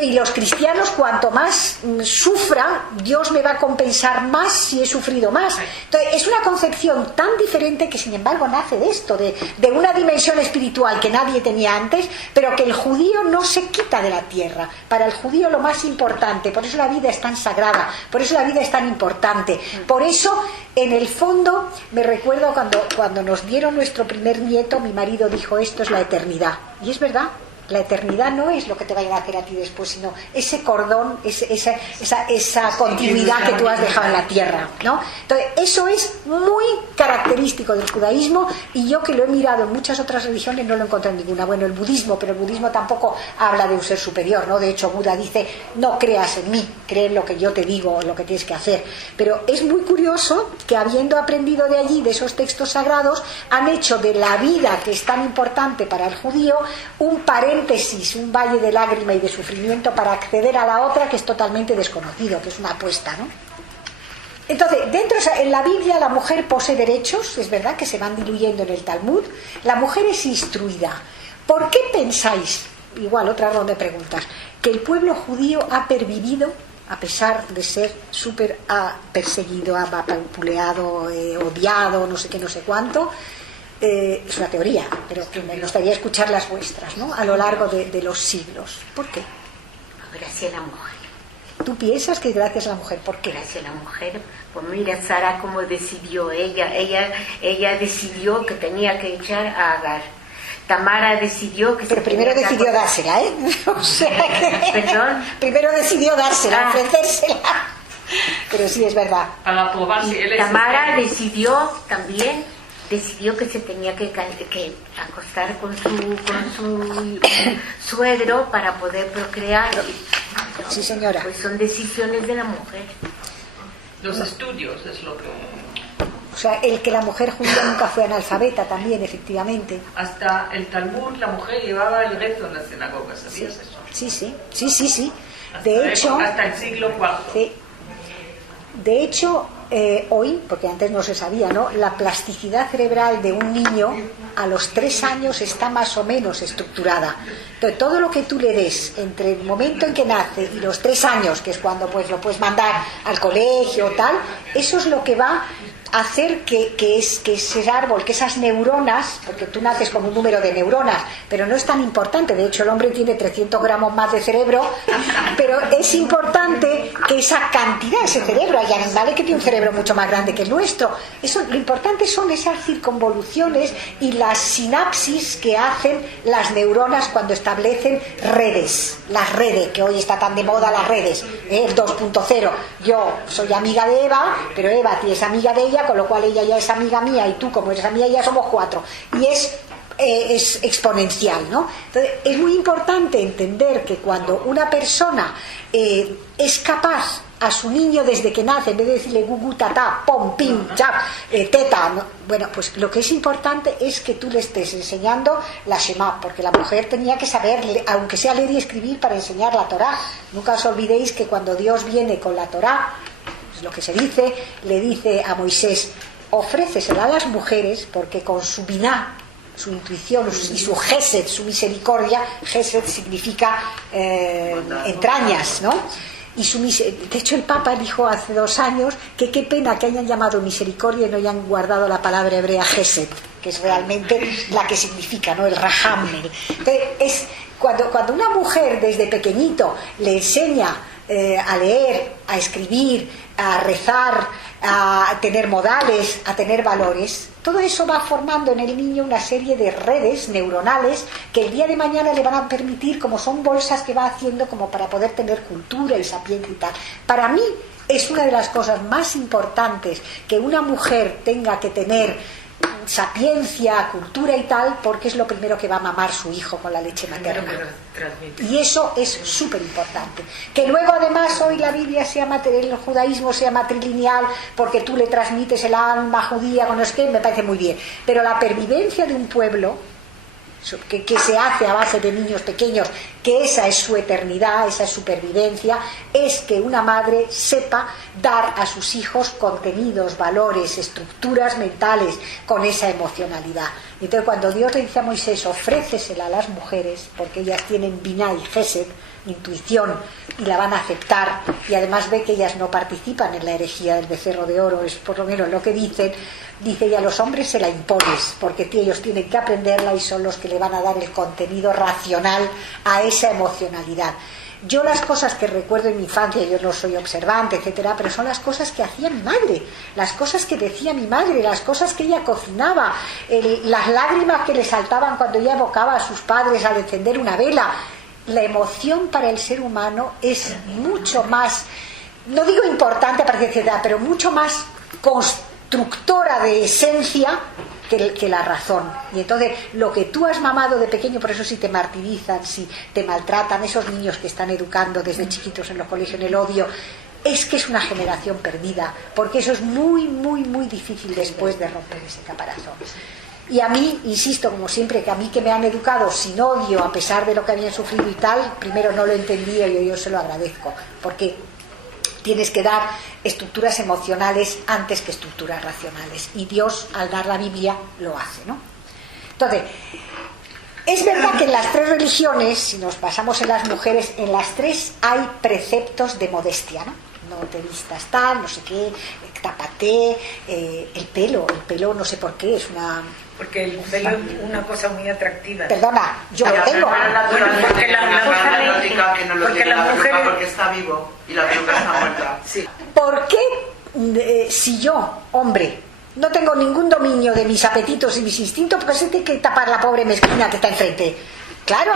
Y los cristianos, cuanto más sufra, Dios me va a compensar más si he sufrido más. Entonces, es una concepción tan diferente que, sin embargo, nace de esto, de una dimensión espiritual que nadie tenía antes, pero que el judío no se quita de la tierra. Para el judío lo más importante, por eso la vida es tan sagrada, por eso la vida es tan importante. Por eso, en el fondo, me recuerdo cuando nos dieron nuestro primer nieto, mi marido dijo, esto es la eternidad. Y es verdad. La eternidad no es lo que te vayan a hacer a ti después, sino ese cordón, esa continuidad que tú has dejado en la tierra, ¿no? Entonces, eso es muy característico del judaísmo, y yo que lo he mirado en muchas otras religiones no lo encontré en ninguna. Bueno, el budismo, pero el budismo tampoco habla de un ser superior, ¿no? De hecho, Buda dice, no creas en mí, cree en lo que yo te digo, lo que tienes que hacer. Pero es muy curioso que, habiendo aprendido de allí, de esos textos sagrados, han hecho de la vida, que es tan importante para el judío, un paréntesis, un valle de lágrima y de sufrimiento para acceder a la otra que es totalmente desconocido, que es una apuesta, ¿no? Entonces, en la Biblia la mujer posee derechos, es verdad que se van diluyendo en el Talmud. La mujer es instruida. ¿Por qué pensáis, igual otra ronda de preguntas, que el pueblo judío ha pervivido a pesar de ser súper perseguido, vapuleado, odiado, no sé qué, no sé cuánto? Es una teoría, pero que me gustaría escuchar las vuestras, ¿no? A lo largo de los siglos. ¿Por qué? Gracias a la mujer. ¿Tú piensas que gracias a la mujer? ¿Por qué? Gracias a la mujer. Pues mira, Sara cómo decidió. Ella decidió que tenía que echar a Agar. Tamara decidió que... Pero primero decidió dársela, ¿eh? O sea que... ¿Perdón? Primero decidió dársela, ofrecérsela. Pero sí, es verdad. Para probar si él es... Tamara decidió que se tenía que acostar con su suegro para poder procrear. Sí, señora. Pues son decisiones de la mujer. Los estudios es lo que... O sea, el que la mujer judía nunca fue analfabeta también, efectivamente. Hasta el Talmud la mujer llevaba el rezo en la sinagoga, ¿sabías eso? Sí. De hecho... Hasta el siglo IV. Sí. De hecho, hoy, porque antes no se sabía, ¿no? La plasticidad cerebral de un niño a los 3 años está más o menos estructurada. Entonces, todo lo que tú le des entre el momento en que nace y los 3 años, que es cuando pues lo puedes mandar al colegio o tal, eso es lo que va a hacer que ese árbol, que esas neuronas, porque tú naces con un número de neuronas, pero no es tan importante. De hecho, el hombre tiene 300 gramos más de cerebro, pero es importante que esa cantidad, ese cerebro, hay animales que tienen un cerebro mucho más grande que el nuestro. Eso, lo importante son esas circunvoluciones y las sinapsis que hacen las neuronas cuando establecen redes. Las redes, que hoy está tan de moda, las redes, el 2.0. Yo soy amiga de Eva, pero Eva es amiga de ella, con lo cual ella ya es amiga mía, y tú, como eres amiga, ya somos 4. Y es exponencial, ¿no? Entonces, es muy importante entender que cuando una persona es capaz a su niño desde que nace, en vez de decirle gugu, tata, pom, pim, chap, teta, ¿no? Bueno, pues lo que es importante es que tú le estés enseñando la Shema, porque la mujer tenía que saber, aunque sea leer y escribir, para enseñar la Torá. Nunca os olvidéis que cuando Dios viene con la Torá, es lo que se dice, le dice a Moisés, ofrécesela a las mujeres, porque con su biná, su intuición y su gesed, su misericordia, gesed significa entrañas, ¿no? De hecho, el Papa dijo hace 2 años que qué pena que hayan llamado misericordia y no hayan guardado la palabra hebrea gesed, que es realmente la que significa, ¿no? El raham. Entonces, es cuando una mujer desde pequeñito le enseña a leer, a escribir, a rezar, a tener modales, a tener valores, todo eso va formando en el niño una serie de redes neuronales que el día de mañana le van a permitir, como son bolsas que va haciendo como para poder tener cultura y sapiencia y tal. Para mí, es una de las cosas más importantes que una mujer tenga que tener, sapiencia, cultura y tal, porque es lo primero que va a mamar su hijo con la leche materna. Y eso es súper importante. Que luego además hoy la Biblia el judaísmo sea matrilineal, porque tú le transmites el alma judía con los que me parece muy bien. Pero la pervivencia de un pueblo que se hace a base de niños pequeños, que esa es su eternidad, esa es su supervivencia, es que una madre sepa dar a sus hijos contenidos, valores, estructuras mentales con esa emocionalidad. Entonces cuando Dios le dice a Moisés, ofrécesela a las mujeres, porque ellas tienen biná y gesed, intuición, y la van a aceptar, y además ve que ellas no participan en la herejía del becerro de oro, es por lo menos lo que dicen. Dice, y a los hombres se la impones, porque ellos tienen que aprenderla y son los que le van a dar el contenido racional a esa emocionalidad. Yo las cosas que recuerdo en mi infancia, yo no soy observante, etcétera, pero son las cosas que hacía mi madre, las cosas que decía mi madre, las cosas que ella cocinaba, las lágrimas que le saltaban cuando ella evocaba a sus padres al encender una vela. La emoción para el ser humano es mucho más, no digo importante para etcétera, pero mucho más constructora de esencia que la razón. Y entonces lo que tú has mamado de pequeño, por eso si te martirizan, si te maltratan, esos niños que están educando desde chiquitos en los colegios en el odio, es que es una generación perdida, porque eso es muy, muy, muy difícil después de romper ese caparazón. Y a mí, insisto, como siempre, que a mí que me han educado sin odio, a pesar de lo que habían sufrido y tal, primero no lo entendía y yo se lo agradezco, porque tienes que dar estructuras emocionales antes que estructuras racionales, y Dios al dar la Biblia lo hace, ¿no? Entonces, es verdad que en las tres religiones, si nos basamos en las mujeres, en las tres hay preceptos de modestia, ¿no? No te vistas tal, no sé qué, tápate, el pelo no sé por qué, es una... Porque el pelo es una cosa muy atractiva. Perdona, yo lo tengo. Porque está vivo y la peluca está muerta. Sí. ¿Por qué, si yo, hombre, no tengo ningún dominio de mis apetitos y mis instintos, porque se tiene que tapar la pobre mezquina que está enfrente? Claro,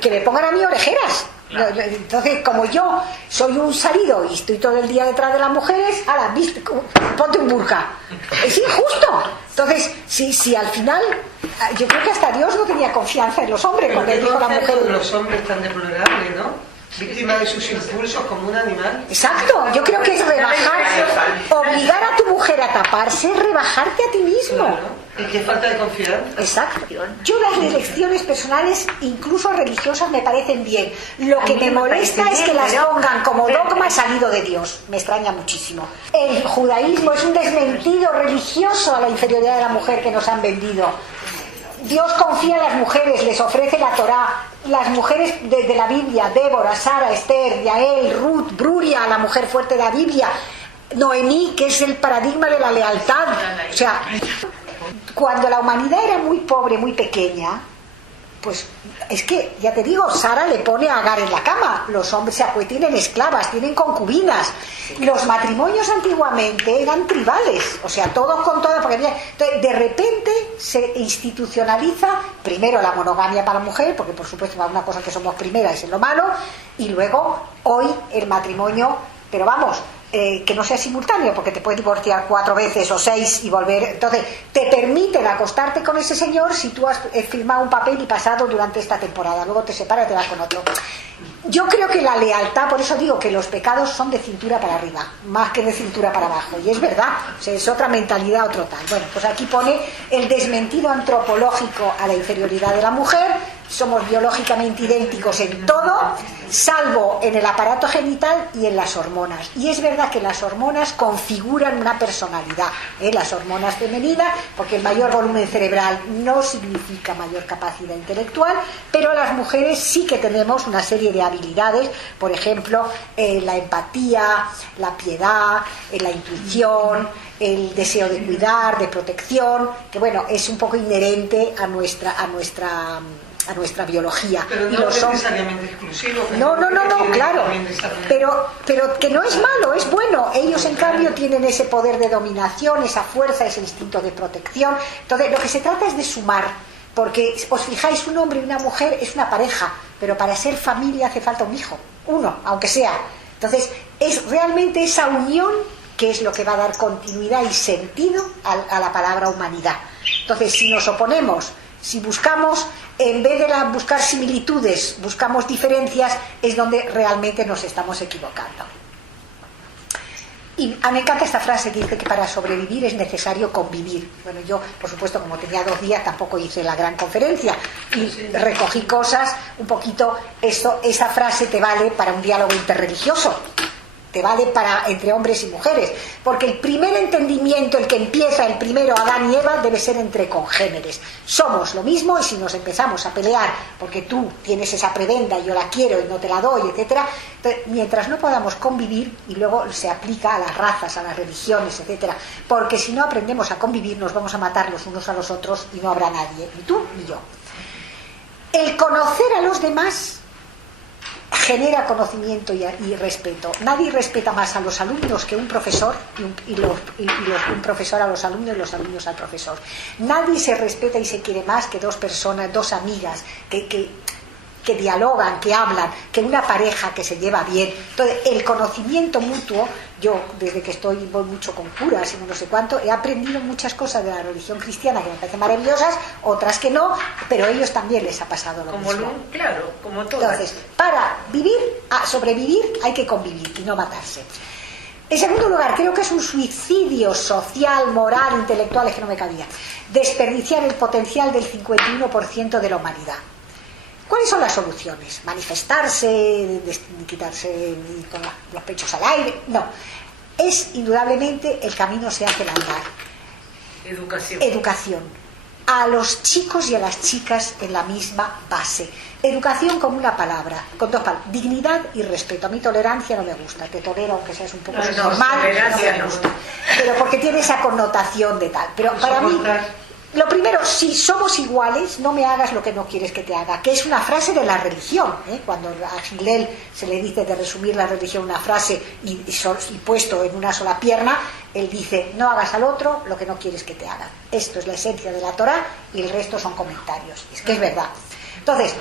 que me pongan a mí orejeras. Entonces, como yo soy un salido y estoy todo el día detrás de las mujeres, ahora, viste, ponte un burka. Es injusto. Entonces, si al final, yo creo que hasta Dios no tenía confianza en los hombres cuando le dijo a la mujer. Los hombres tan deplorables, ¿no? Víctima de sus impulsos como un animal. Exacto, yo creo que es rebajar, obligar a tu mujer a taparse, es rebajarte a ti mismo. Claro. Y qué falta de confianza. Exacto. Yo las elecciones personales, incluso religiosas, me parecen bien. Lo que me molesta es que las pongan como dogma salido de Dios. Me extraña muchísimo. El judaísmo es un desmentido religioso a la inferioridad de la mujer que nos han vendido. Dios confía en las mujeres, les ofrece la Torá. Las mujeres de la Biblia, Débora, Sara, Esther, Yael, Ruth, Bruria, la mujer fuerte de la Biblia, Noemí, que es el paradigma de la lealtad. O sea, cuando la humanidad era muy pobre, muy pequeña, pues es que, ya te digo, Sara le pone a Agar en la cama, los hombres tienen esclavas, tienen concubinas. Los matrimonios antiguamente eran tribales, o sea, todos con todas, porque de repente se institucionaliza primero la monogamia para la mujer, porque por supuesto una cosa que somos primeras es lo malo, y luego hoy el matrimonio, pero vamos, que no sea simultáneo, porque te puedes divorciar 4 veces o 6 y volver. Entonces te permiten acostarte con ese señor si tú has firmado un papel y pasado durante esta temporada, luego te separas y te vas con otro. Yo creo que la lealtad, por eso digo que los pecados son de cintura para arriba, más que de cintura para abajo, y es verdad, o sea, es otra mentalidad, otro tal. Bueno, pues aquí pone el desmentido antropológico a la inferioridad de la mujer. Somos biológicamente idénticos en todo, salvo en el aparato genital y en las hormonas. Y es verdad que las hormonas configuran una personalidad, las hormonas femeninas, porque el mayor volumen cerebral no significa mayor capacidad intelectual, pero las mujeres sí que tenemos una serie de habilidades, por ejemplo, la empatía, la piedad, la intuición, el deseo de cuidar, de protección, que bueno, es un poco inherente a nuestra biología. Pero no es necesariamente exclusivo. No, claro. Pero que no es malo, es bueno. Ellos, en cambio, tienen ese poder de dominación, esa fuerza, ese instinto de protección. Entonces, lo que se trata es de sumar. Porque, os fijáis, un hombre y una mujer es una pareja, pero para ser familia hace falta un hijo, uno, aunque sea. Entonces, es realmente esa unión que es lo que va a dar continuidad y sentido a la palabra humanidad. Entonces, si nos oponemos, si buscamos, en vez de buscar similitudes, buscamos diferencias, es donde realmente nos estamos equivocando. Y a mí me encanta esta frase que dice que para sobrevivir es necesario convivir. Bueno, yo, por supuesto, como tenía 2 días, tampoco hice la gran conferencia y recogí cosas, un poquito, esa frase te vale para un diálogo interreligioso, te vale para entre hombres y mujeres, porque el primer entendimiento, el que empieza el primero, Adán y Eva, debe ser entre congéneres. Somos lo mismo, y si nos empezamos a pelear porque tú tienes esa prebenda y yo la quiero y no te la doy, etcétera, entonces, mientras no podamos convivir, y luego se aplica a las razas, a las religiones, etcétera, porque si no aprendemos a convivir nos vamos a matar los unos a los otros y no habrá nadie, ni tú ni yo. El conocer a los demás genera conocimiento y respeto. Nadie respeta más a los alumnos que un profesor, un profesor a los alumnos y los alumnos al profesor. Nadie se respeta y se quiere más que 2 personas, 2 amigas que dialogan, que hablan, que una pareja que se lleva bien. Entonces, el conocimiento mutuo, yo desde que voy mucho con curas y no sé cuánto, he aprendido muchas cosas de la religión cristiana que me parecen maravillosas, otras que no, pero a ellos también les ha pasado lo mismo. Claro, como todas. Entonces, para sobrevivir hay que convivir y no matarse. En segundo lugar, creo que es un suicidio social, moral, intelectual, es que no me cabía, desperdiciar el potencial del 51% de la humanidad. ¿Cuáles son las soluciones? ¿Manifestarse? ¿Quitarse con los pechos al aire? No. Es indudablemente el camino se hace al andar. Educación. A los chicos y a las chicas en la misma base. Educación con una palabra, con 2 palabras. Dignidad y respeto. A mí tolerancia no me gusta. Te tolero aunque seas un poco normal. No me gusta. Pero porque tiene esa connotación de tal. Pero para mí... Lo primero, si somos iguales, no me hagas lo que no quieres que te haga, que es una frase de la religión, ¿eh? Cuando a Hillel se le dice de resumir la religión una frase y puesto en una sola pierna, él dice, no hagas al otro lo que no quieres que te hagan. Esto es la esencia de la Torá y el resto son comentarios. Es que es verdad. Entonces,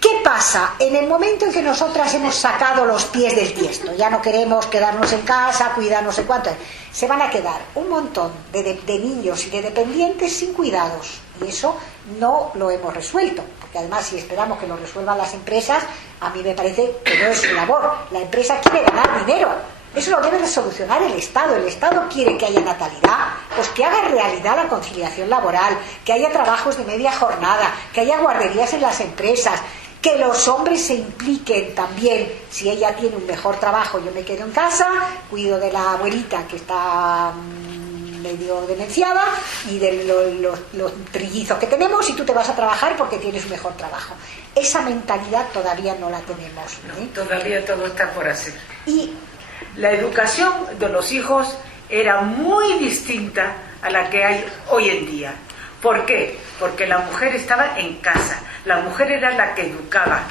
¿qué pasa? En el momento en que nosotras hemos sacado los pies del tiesto, ya no queremos quedarnos en casa, cuidar no sé cuánto, se van a quedar un montón de niños y de dependientes sin cuidados, y eso no lo hemos resuelto, porque además si esperamos que lo resuelvan las empresas, a mí me parece que no es su labor. La empresa quiere ganar dinero, eso lo debe de solucionar el Estado quiere que haya natalidad, pues que haga realidad la conciliación laboral, que haya trabajos de media jornada, que haya guarderías en las empresas, que los hombres se impliquen también. Si ella tiene un mejor trabajo, yo me quedo en casa, cuido de la abuelita que está medio demenciada y de los trillizos que tenemos, y tú te vas a trabajar porque tienes un mejor trabajo. Esa mentalidad todavía no la tenemos, ¿eh? Todavía todo está por hacer. Y la educación de los hijos era muy distinta a la que hay hoy en día. ¿Por qué? Porque la mujer estaba en casa, la mujer era la que educaba,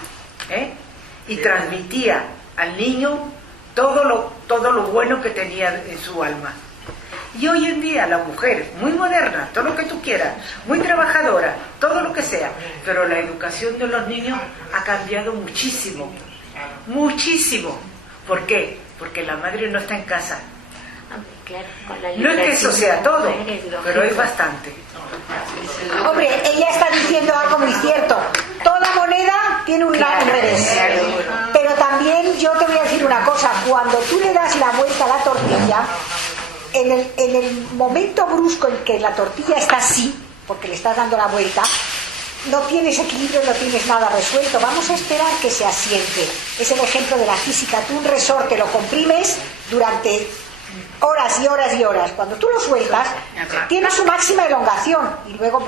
y transmitía al niño todo lo bueno que tenía en su alma. Y hoy en día la mujer, muy moderna, todo lo que tú quieras, muy trabajadora, todo lo que sea, pero la educación de los niños ha cambiado muchísimo, muchísimo. ¿Por qué? Porque la madre no está en casa. No es que eso sea todo, pero es bastante. Hombre, ella está diciendo algo muy cierto. Toda moneda tiene un lado revés. Pero también yo te voy a decir una cosa. Cuando tú le das la vuelta a la tortilla, en el momento brusco en que la tortilla está así, porque le estás dando la vuelta, no tienes equilibrio, no tienes nada resuelto. Vamos a esperar que se asiente. Es el ejemplo de la física. Tú un resorte lo comprimes durante horas y horas y horas. Cuando tú lo sueltas, tiene su máxima elongación y luego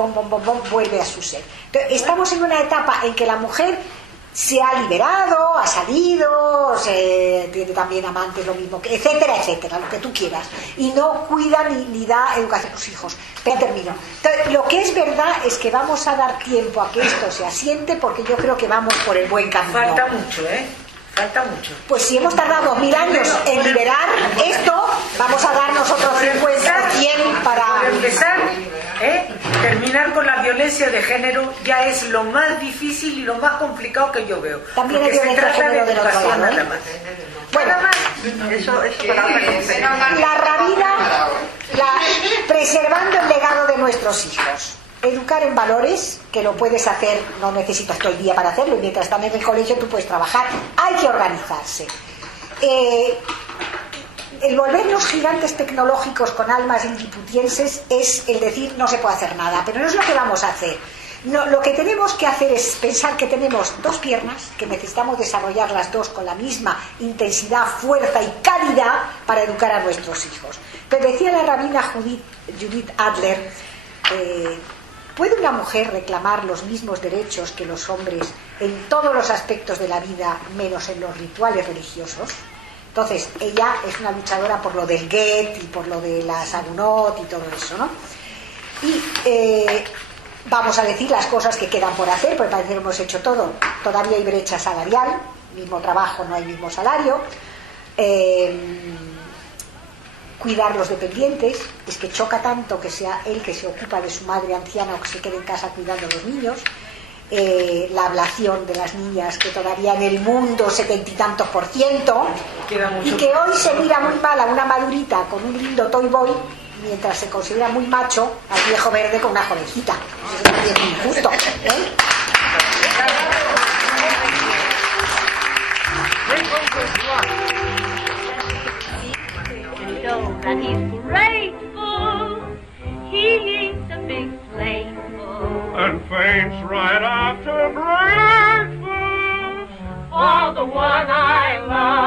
vuelve a su ser. Entonces, estamos en una etapa en que la mujer se ha liberado, ha salido, tiene también amantes, lo mismo, etcétera, etcétera, lo que tú quieras, y no cuida ni da educación a sus hijos. Pero termino. Entonces, lo que es verdad es que vamos a dar tiempo a que esto se asiente, porque yo creo que vamos por el buen camino. Falta mucho, falta mucho. Pues si hemos tardado 2000 años en liberar esto, vamos a dar nosotros 50, 100 para empezar. Terminar con la violencia de género ya es lo más difícil y lo más complicado que yo veo. También hay porque se violencia de trata de género del otro educación lado, nada más. Bueno, Eso es la rabina, preservando el legado de nuestros hijos. Educar en valores, que lo puedes hacer, no necesitas todo el día para hacerlo, y mientras estás en el colegio tú puedes trabajar. Hay que organizarse. El volvernos gigantes tecnológicos con almas liliputienses es el decir no se puede hacer nada, pero no es lo que vamos a hacer. No, lo que tenemos que hacer es pensar que tenemos dos piernas, que necesitamos desarrollar las dos con la misma intensidad, fuerza y calidad para educar a nuestros hijos. Pero decía la rabina Judith Adler, ¿puede una mujer reclamar los mismos derechos que los hombres en todos los aspectos de la vida, menos en los rituales religiosos? Entonces, ella es una luchadora por lo del Get y por lo de la Sagunot y todo eso, ¿no? Y vamos a decir las cosas que quedan por hacer, porque parece que hemos hecho todo. Todavía hay brecha salarial, mismo trabajo, no hay mismo salario. Cuidar los dependientes, es que choca tanto que sea él que se ocupa de su madre anciana o que se quede en casa cuidando a los niños. La ablación de las niñas, que todavía en el mundo 70 y tantos %, y que hoy se mira muy mal a una madurita con un lindo toy boy, mientras se considera muy macho al viejo verde con una jovencita. Eso es muy injusto, ¿eh? That he's grateful, he eats a big plateful and faints right after breakfast for the one I love.